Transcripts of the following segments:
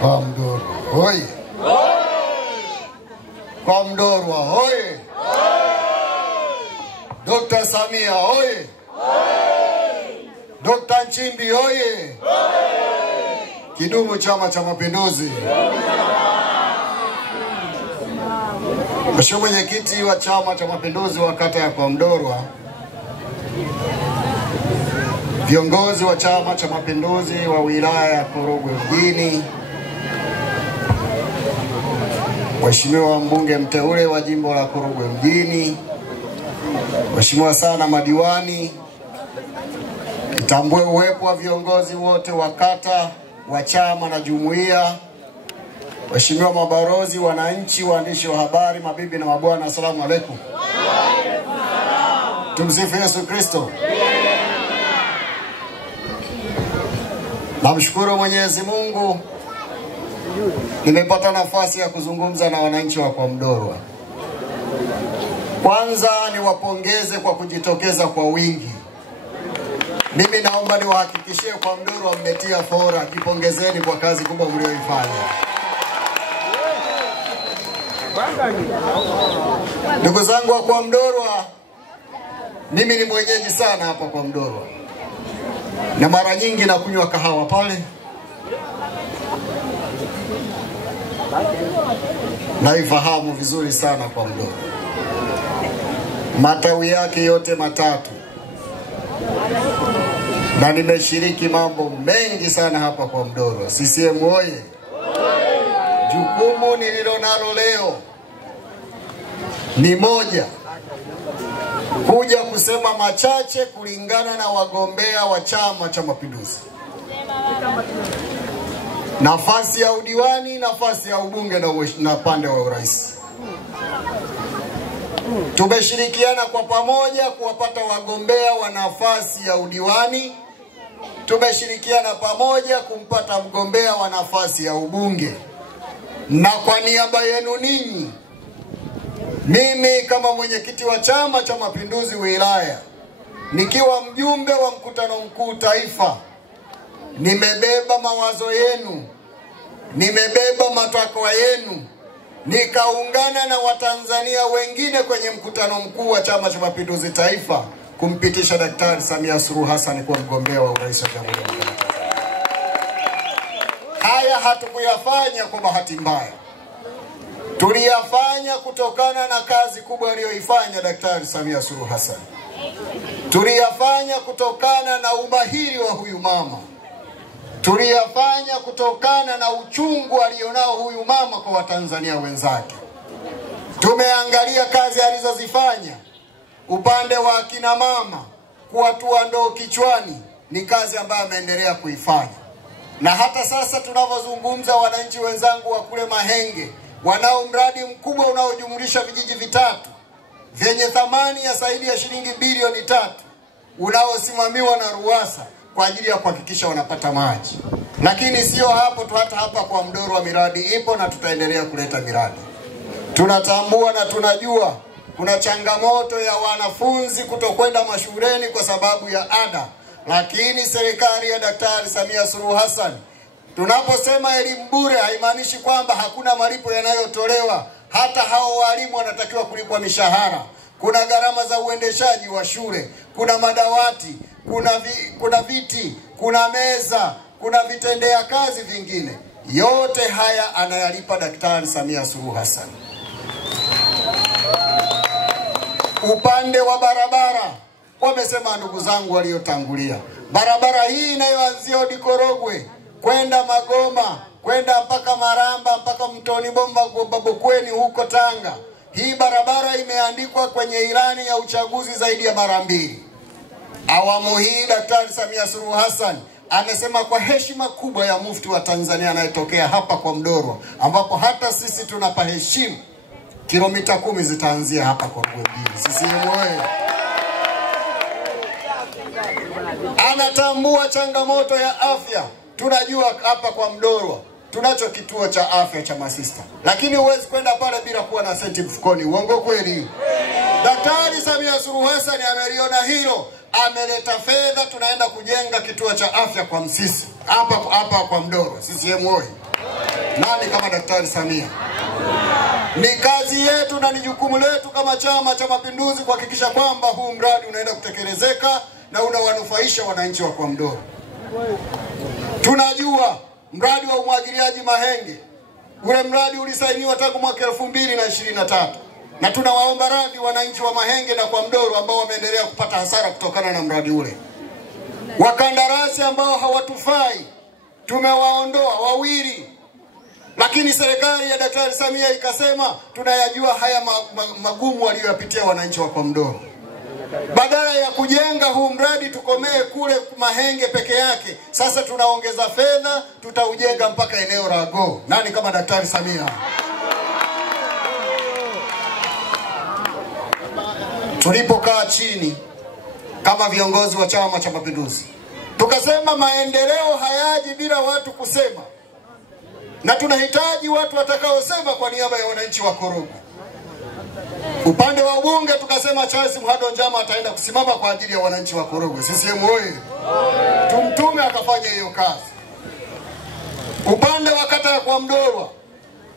Kwa Mdorwa hoi! Kwa Mdorwa hoi! Dr. Samia hoi! Dr. Nchimbi hoi! Kidumu Chama cha Mapinduzi! Mheshimiwa Mwenyekiti wa Chama cha Mapinduzi wa kata ya Kwa Mdorwa, viongozi wa Chama cha Mapinduzi wa wilaya ya Korogwe Mjini, Mheshimiwa mbunge mteule wa jimbo la Korogwe Mjini, Mheshimiwa sana madiwani, nitambue uwepo wa viongozi wote wa kata, wa chama na jumuiya, Mheshimiwa mabalozi, wananchi, waandishi wa habari, mabibi na mabwana, asalamu alaykum. Tumsifu Yesu Kristo. Namshukuru Mwenyezi Mungu nimepata nafasi ya kuzungumza na wananchi wa Kwa Mdorwa. Kwanza niwapongeze kwa kujitokeza kwa wingi. Mimi naomba niwahakikishie Kwa Mdorwa mmetia fora, jipongezeni kwa kazi kubwa mlioifanya. Ndugu zangu wa Kwa Mdorwa, mimi ni mwenyeji sana hapa Kwa Mdorwa, na mara nyingi nakunywa kahawa pale. Naifahamu vizuri sana Kwa Mdorwa, matawi yake yote matatu, na nimeshiriki mambo mengi sana hapa Kwa Mdorwa. CCM oye! Jukumu nililonalo leo ni moja, kuja kusema machache kulingana na wagombea wa Chama cha Mapinduzi. Nafasi ya udiwani, nafasi ya ubunge na pande wa urais. Tumeshirikiana kwa pamoja kuwapata wagombea wa nafasi ya udiwani. Tumeshirikiana pamoja kumpata mgombea wa nafasi ya ubunge. Na kwa niaba yenu ninyi, mimi kama mwenyekiti wa Chama cha Mapinduzi wilaya, nikiwa mjumbe wa mkutano mkuu taifa, nimebeba mawazo yenu, nimebeba matakwa yenu, nikaungana na Watanzania wengine kwenye mkutano mkuu wa Chama cha Mapinduzi taifa kumpitisha Daktari Samia Suluhu Hassan kuwa mgombea wa urais wa Jamhuri ya Muungano wa Tanzania. Haya hatukuyafanya kwa bahati mbaya. Tuliyafanya kutokana na kazi kubwa aliyoifanya Daktari Samia Suluhu Hassan. Tuliyafanya kutokana na umahiri wa huyu mama. Tuliyafanya kutokana na uchungu alionao huyu mama kwa Watanzania wenzake. Tumeangalia kazi alizozifanya upande wa kina mama, kuwatua ndoo kichwani, ni kazi ambayo ameendelea kuifanya. Na hata sasa tunavyozungumza, wananchi wenzangu wa kule Mahenge wanao mradi mkubwa unaojumlisha vijiji vitatu vyenye thamani ya zaidi ya shilingi bilioni 3 unaosimamiwa na RUWASA kwa ajili ya kuhakikisha wanapata maji. Lakini sio hapo tu, hata hapa Kwa Mdorwa miradi ipo na tutaendelea kuleta miradi. Tunatambua na tunajua kuna changamoto ya wanafunzi kutokwenda mashuleni kwa sababu ya ada. Lakini serikali ya Daktari Samia Suluhu Hassan, tunaposema elimu bure haimaanishi kwamba hakuna malipo yanayotolewa. Hata hao walimu wanatakiwa kulipwa mishahara. Kuna gharama za uendeshaji wa shule, kuna madawati, kuna viti, kuna meza, kuna vitendea kazi vingine. Yote haya anayalipa Daktari Samia Suluhu Hassan. Upande wa barabara, wamesema ndugu zangu waliotangulia, barabara hii inayoanzia Korogwe kwenda Magoma, kwenda mpaka Maramba, mpaka Mtoni Bomba, Babokweni huko Tanga. Hii barabara imeandikwa kwenye ilani ya uchaguzi zaidi ya mara 2. Awamu hii Daktari Samia Suluhu Hassan amesema kwa heshima kubwa ya mufti wa Tanzania anayetokea hapa Kwa Mdorwa, ambapo hata sisi tunapaheshimu, kilomita 10 zitaanzia hapa kwa Mdorwa. Sisi mwe anatambua changamoto ya afya. Tunajua hapa Kwa Mdorwa tunacho kituo cha afya cha masista, lakini huwezi kwenda pale bila kuwa na senti mfukoni. Uongo kweli? Daktari Samia Suluhu Hassan ameliona hilo, ameleta fedha, tunaenda kujenga kituo cha afya kwa Msisi. hapa kwa Mdoro. CCM oyee! Nani kama Daktari Samia? Ni kazi yetu na ni jukumu letu kama Chama cha Mapinduzi kuhakikisha kwamba huu mradi unaenda kutekelezeka na unawanufaisha wananchi wa kwa Mdoro. Tunajua mradi wa umwagiliaji Mahenge, ule mradi ulisainiwa tangu mwaka 2023 na tunawaomba radhi wananchi wa Mahenge na kwa Mdoro ambao wameendelea kupata hasara kutokana na mradi ule. Wakandarasi ambao hawatufai tumewaondoa wawili, lakini serikali ya Daktari Samia ikasema tunayajua haya magumu walioyapitia wananchi wa kwa Mdoro. Badala ya kujenga huu mradi tukomee kule Mahenge peke yake, sasa tunaongeza fedha, tutaujenga mpaka eneo la Go. Nani kama Daktari Samia? Tulipokaa chini kama viongozi wa Chama cha Mapinduzi, tukasema maendeleo hayaji bila watu kusema, na tunahitaji watu watakaosema kwa niaba ya wananchi wa Korogwe. Upande wa ubunge tukasema Charles Mhando Njama ataenda kusimama kwa ajili ya wananchi wa Korogwe. CCM oyee! Tumtume akafanya hiyo kazi. Upande wa kata ya kwa Mdoro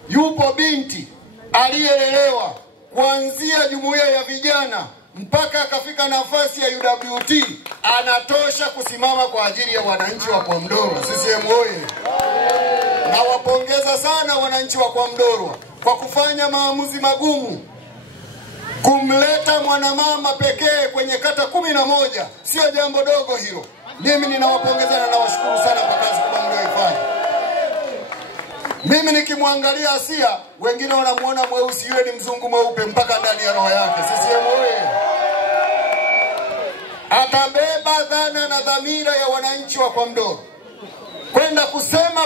yupo binti aliyelelewa kuanzia jumuiya ya vijana mpaka akafika nafasi ya UWT, anatosha kusimama kwa ajili ya wananchi wa kwa Mdoro. CCM oyee! Nawapongeza sana wananchi wa kwa Mdoro kwa kufanya maamuzi magumu. Kumleta mwanamama pekee kwenye kata 11 sio jambo dogo hilo. Mimi ninawapongeza na nawashukuru sana kwa kazi kubwa mlioifanya. Mimi nikimwangalia Asia, wengine wanamuona mweusi, yule ni mzungu mweupe mpaka ndani ya roho yake. CCM oyee! Atabeba dhana na dhamira ya wananchi wa kwa Mdoro kwenda kusema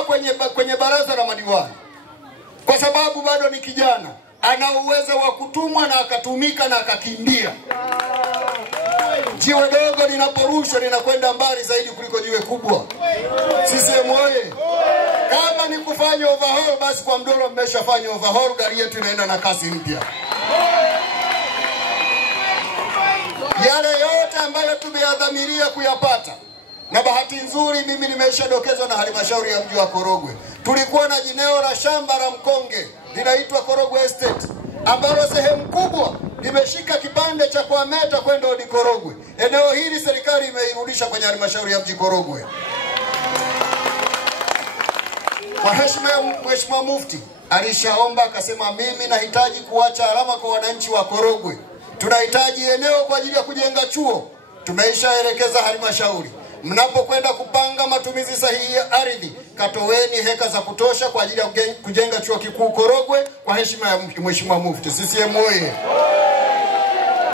kwenye baraza la madiwani, kwa sababu bado ni kijana, ana uwezo wa kutumwa na akatumika na akakimbia. Jiwe dogo linaporushwa linakwenda mbali zaidi kuliko jiwe kubwa. CCM oyee! Kama ni kufanya overhaul, basi kwa Mdoro mmeshafanya overhaul, gari yetu inaenda na kasi mpya. Yale yote ambayo tumeyadhamiria kuyapata, na bahati nzuri mimi nimeshadokezwa na halmashauri ya mji wa Korogwe. Tulikuwa na eneo la shamba la mkonge linaitwa Korogwe Estate, ambalo sehemu kubwa limeshika kipande cha kwa Meta kwenda hadi Korogwe. Eneo hili serikali imeirudisha kwenye halmashauri ya mji Korogwe. Kwa heshima ya Mheshimiwa Mufti alishaomba akasema, mimi nahitaji kuacha alama kwa wananchi wa Korogwe. Tunahitaji eneo kwa ajili ya kujenga chuo. Tumeishaelekeza halmashauri, mnapokwenda kupanga matumizi sahihi ya ardhi, katoweni heka za kutosha kwa ajili ya kujenga chuo kikuu Korogwe kwa heshima ya Mheshimiwa Mufti. CCM oyee!